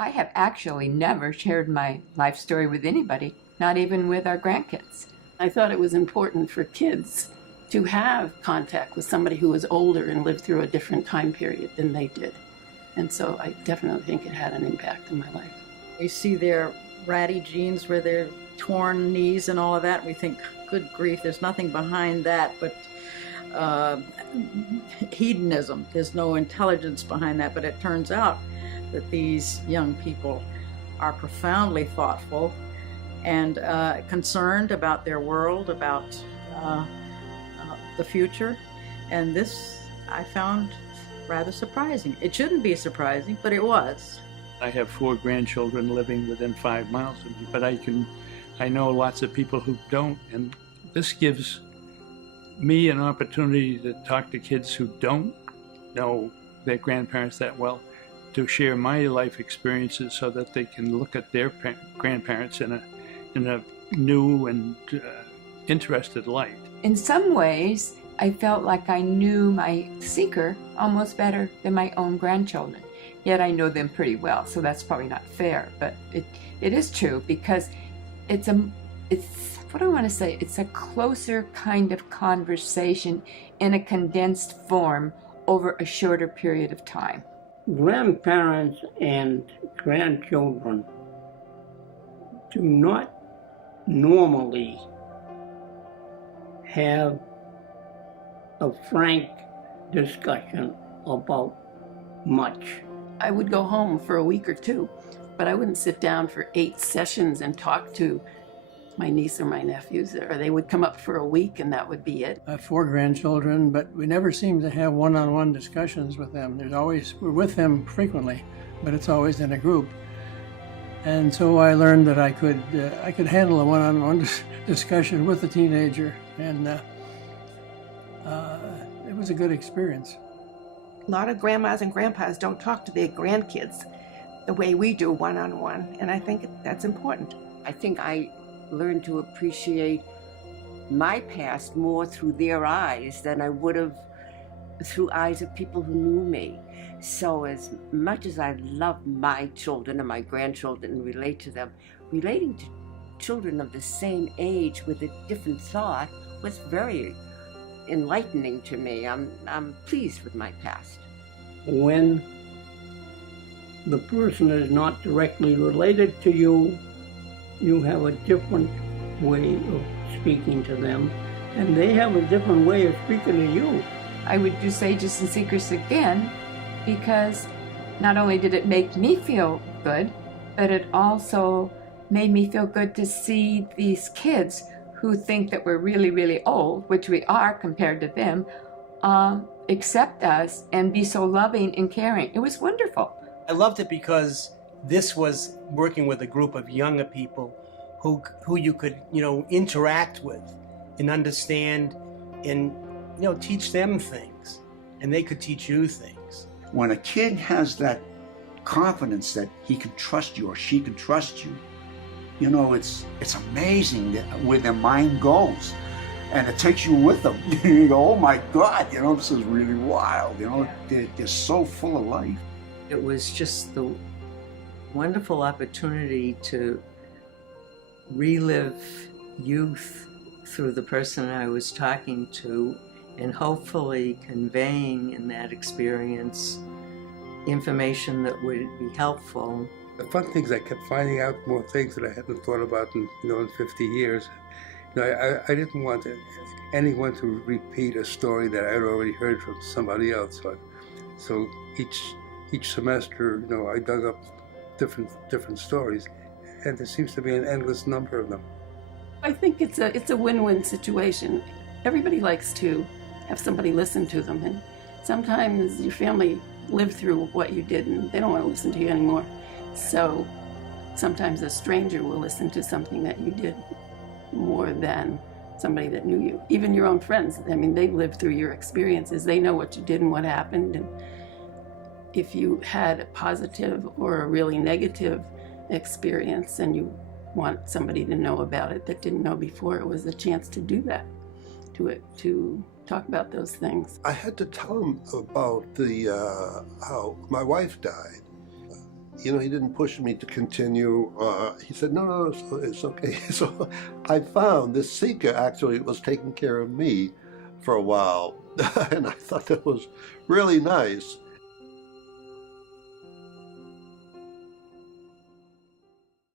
I have actually never shared my life story with anybody, not even with our grandkids. I thought it was important for kids to have contact with somebody who was older and lived through a different time period than they did. And so I definitely think it had an impact in my life. We see their ratty jeans with their torn knees and all of that. We think, good grief, there's nothing behind that but hedonism. There's no intelligence behind that. But it turns out that these young people are profoundly thoughtful and concerned about their world, about the future. And this I found rather surprising. It shouldn't be surprising, but it was. I have 4 grandchildren living within 5 miles of me, but I know lots of people who don't, and this gives me an opportunity to talk to kids who don't know their grandparents that well, to share my life experiences so that they can look at their grandparents in a new and interested light. In some ways, I felt like I knew my seeker almost better than my own grandchildren. Yet I know them pretty well, so that's probably not fair, but it is true because it's what do I want to say? It's a closer kind of conversation in a condensed form over a shorter period of time. Grandparents and grandchildren do not normally have a frank discussion about much. I would go home for a week or 2, but I wouldn't sit down for 8 sessions and talk to my niece or my nephews, or they would come up for a week and that would be it. I have 4 grandchildren, but we never seem to have one-on-one discussions with them. We're with them frequently, but it's always in a group. And so I learned that I could handle a one-on-one discussion with a teenager, and it was a good experience. A lot of grandmas and grandpas don't talk to their grandkids the way we do one-on-one, and I think that's important. I think I learned to appreciate my past more through their eyes than I would have through eyes of people who knew me. So as much as I love my children and my grandchildren and relate to them, relating to children of the same age with a different thought was very enlightening to me. I'm pleased with my past. When the person is not directly related to you, you have a different way of speaking to them, and they have a different way of speaking to you. I would do Sages and Seekers again because not only did it make me feel good, but it also made me feel good to see these kids who think that we're really, really old, which we are compared to them, accept us and be so loving and caring. It was wonderful. I loved it because this was working with a group of younger people who you could, interact with and understand and, teach them things, and they could teach you things. When a kid has that confidence that he can trust you or she can trust you, it's amazing where their mind goes, and it takes you with them. You go, oh my God, this is really wild. They're so full of life. It was just the wonderful opportunity to relive youth through the person I was talking to, and hopefully conveying in that experience information that would be helpful. The fun things, I kept finding out more things that I hadn't thought about in 50 years. I didn't want anyone to repeat a story that I had already heard from somebody else. So each semester, I dug up different stories, and there seems to be an endless number of them. I think it's a win-win situation. Everybody likes to have somebody listen to them, and sometimes your family lived through what you did and they don't want to listen to you anymore. So sometimes a stranger will listen to something that you did more than somebody that knew you. Even your own friends, they've lived through your experiences. They know what you did and what happened, and if you had a positive or a really negative experience and you want somebody to know about it that didn't know before, it was a chance to do that, to talk about those things. I had to tell them about how my wife died. you know, he didn't push me to continue. He said, no, it's okay. So I found this seeker actually was taking care of me for a while. And I thought that was really nice.